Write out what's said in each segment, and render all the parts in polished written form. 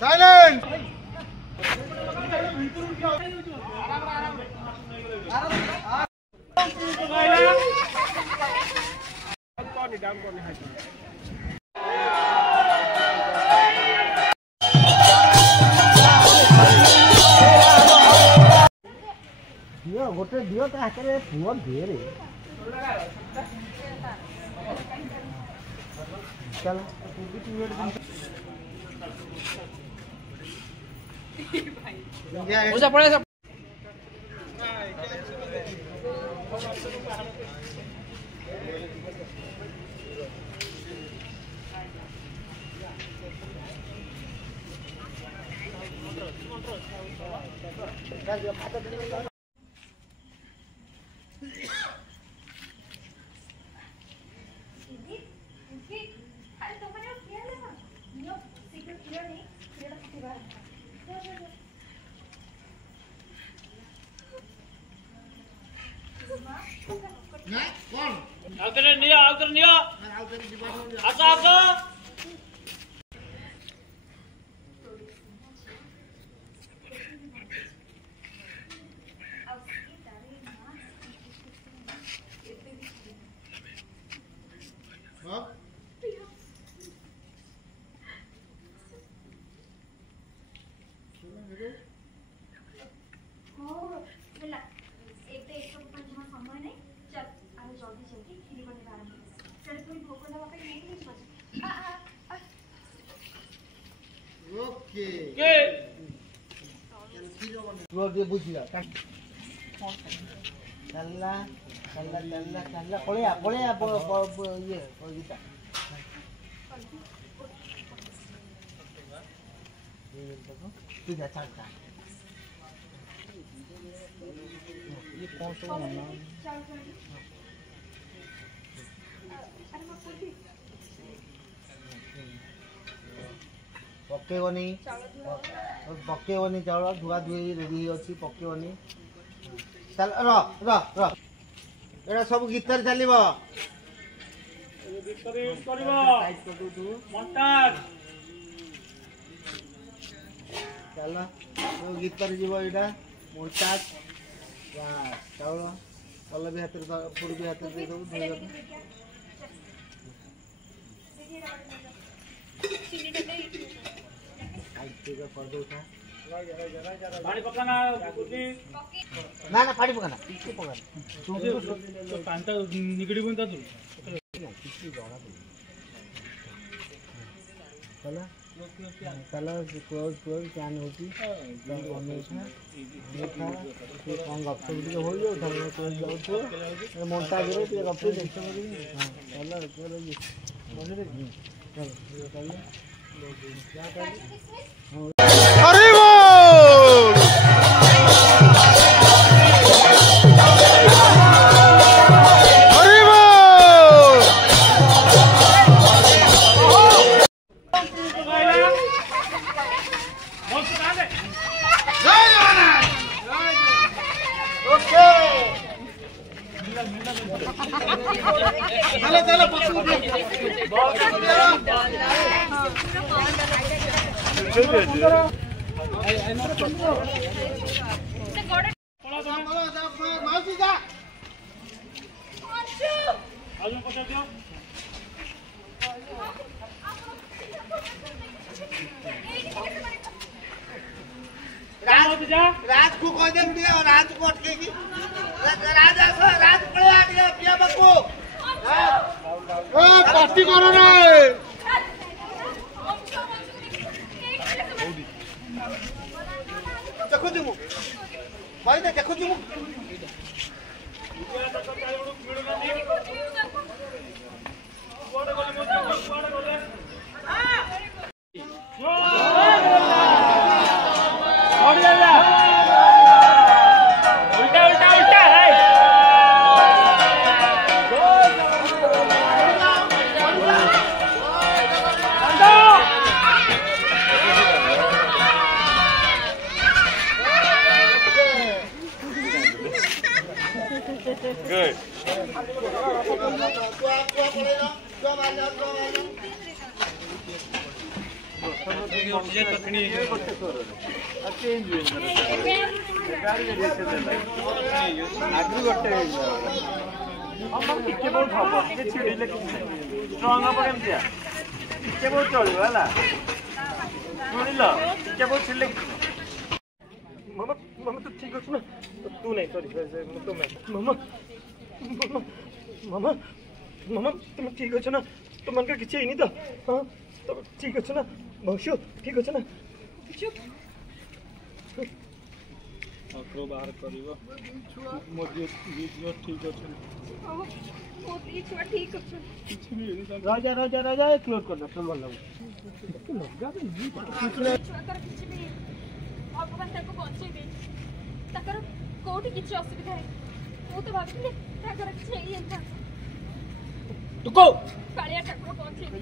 Silent! दियो गोटे दियो ता हाथे पुआ दे रे चल उसे पड़े सब Alter niya. Asa. ये बुझिया चल्ला पड़ेया ये गीता ठीक है चलता ये कौन सा है पकेबनी चाउल धुआ धुई रेडी अच्छी पकेबनी चल एटा सब गीतर चलिबो गीतर यूज करबो टाइट कर दू montage चल तो गीतर जीवो एटा montage चाउल पल्ल भी हाथ पूर्वी हाथ दे दो पानी पकाना ना पानी पकाना किसी पकाना तो कांता निगडी बनता तू चला क्लोज कैन होती कौन गप हो जाओ मोटा गिरो तो गप अरे राज को कह दे और राज को अटकेगी राज पड़े आ गया पिया बको पार्टी करो ना देखो जी भाई देखो जी Good. मामा मामा तो ठीक हो ना तू नहीं सॉरी तो मैं मामा मामा मामा तुम ठीक हो ना तुम मन का किसी नहीं तो हाँ तो ठीक हो ना भविष्य ठीक हो ना अक्रो बाहर करिवो मो वीडियो ठीक अछि मो छुआ ठीक अछि किछ भी राजा राजा राजा क्लोज कर दो संभाल लो लगा दे छुआ कर किछ भी भगवान ताको बंचे दे ताकर कोठी किछ असुविधा है मु तो भाबिले ताकर किछ एई एंता तुको कालिया ठाकुर बंचे दे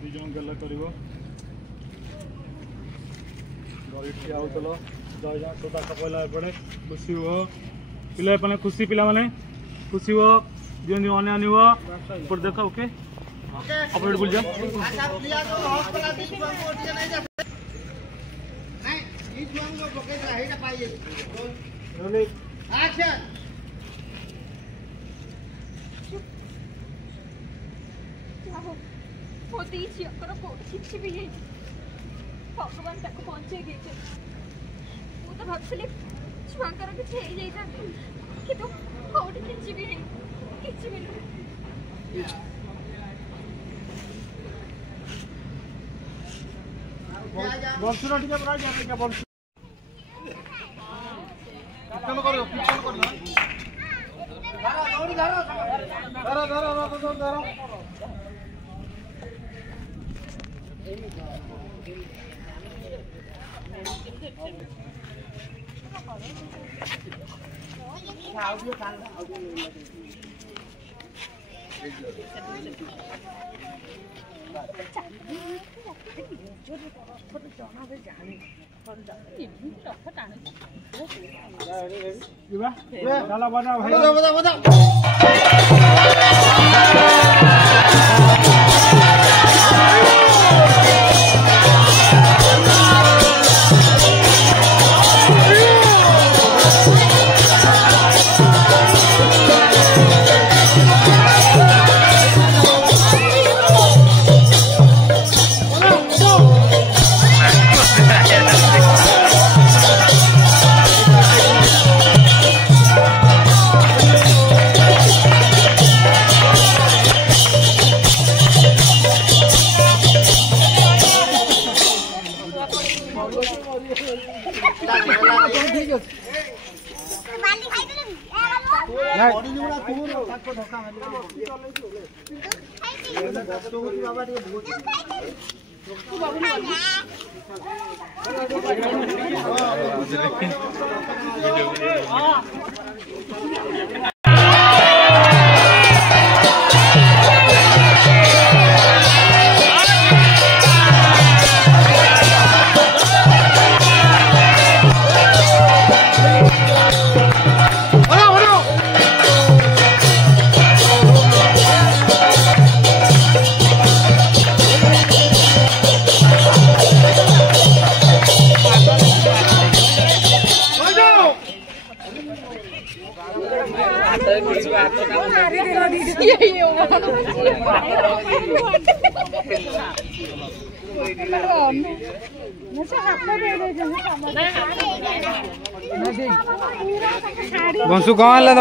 दी जन गल्ला करिवो गरीब के आउ चलो जय जय सोता खपला पड़े खुशी हो पिला पने खुशी पिला माने खुशी हो दिन दिन आने आनी हो पर देखो ओके अपलोड बोल जा आशा लिया तो हॉस्पिटल दी तुमको ओटिया नहीं जा नहीं ई तुमको बके रहे ना पाइए रोली एक्शन मोती छिया कर कोठी किछ भी है भगवान ताको बंचे दे मु तो भाबिले छुआ कर किछ एई जाई था कि तो कोठी किछ भी है किछ भी नहीं बंसुरा टिके बरा जा के बंसु कीर्तन करो धारा दौड़ी धारा धारा धारा धारा धारा चला बजा भाई बजा बजा बजा बंसु कौन है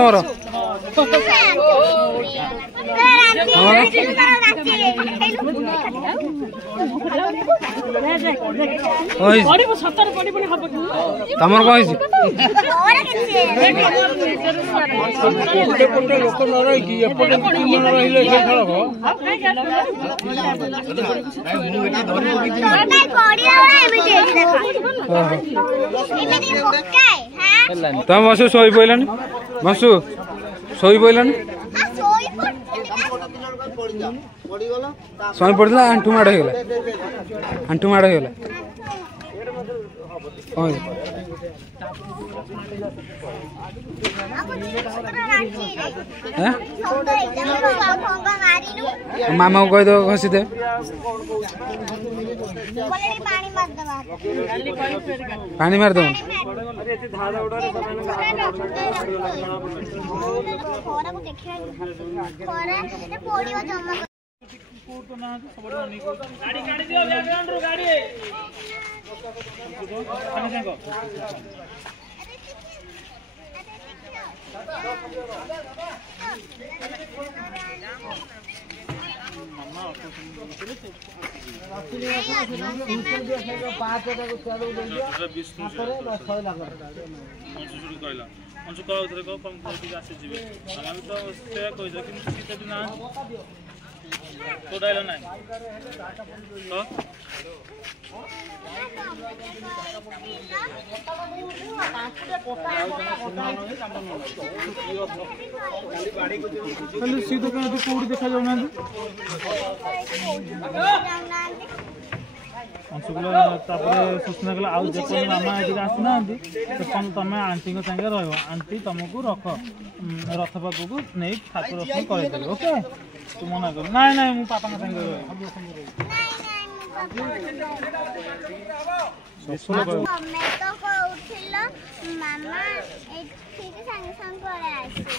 तुम तमर कौन लोक न रही तुम बसु शोई पड़लानी बसु शोई पड़लानी शोई पड़ा आंठू माड़ हो गला କଣ ମାମାକୁ କହିଦେବ ଘଷି ଦେ ପାଣି ମାରିଦବ सीधे कौटी देखा जाऊना सुषमा कहला आउ जब मामा ये आसुना तुम आंटी सागे रहा आंटी तुमको रख रथ पाखक नहीं ठाकुर दर्शन कर ओके तू मना कर ना ना मु पापा सागे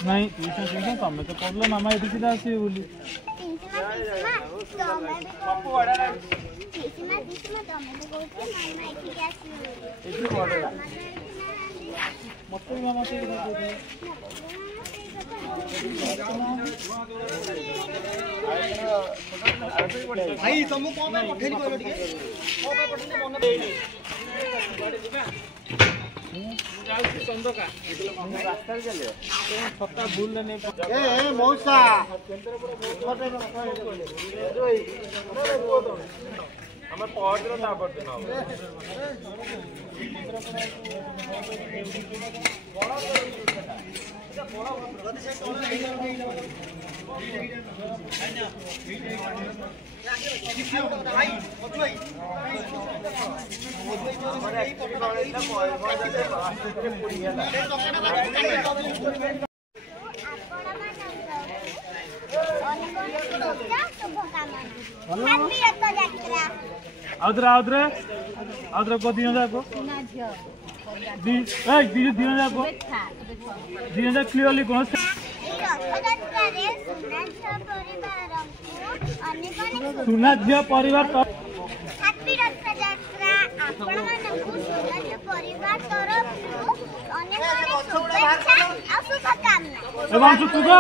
नहीं ट्यूशन तुम तो पढ़ल मामा ये सीधा आस मत मामा भाई तुमको कौन पठेनी कहलो टिके मौसा आउद्रे को दिन जाको दिन जाको दिन जा क्लियरली कोन सुना झियो परिवार हैप्पी रथ यात्रा आपण मानकु सुना झियो परिवार तरफरु अनेक अनेक शुभेच्छा आ शुभकामना एवं तू को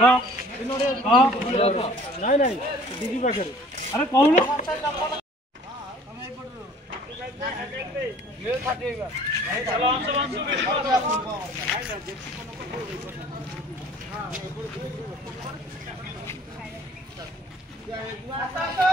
हां नहीं नहीं दीदी पाखे अरे कौन चलो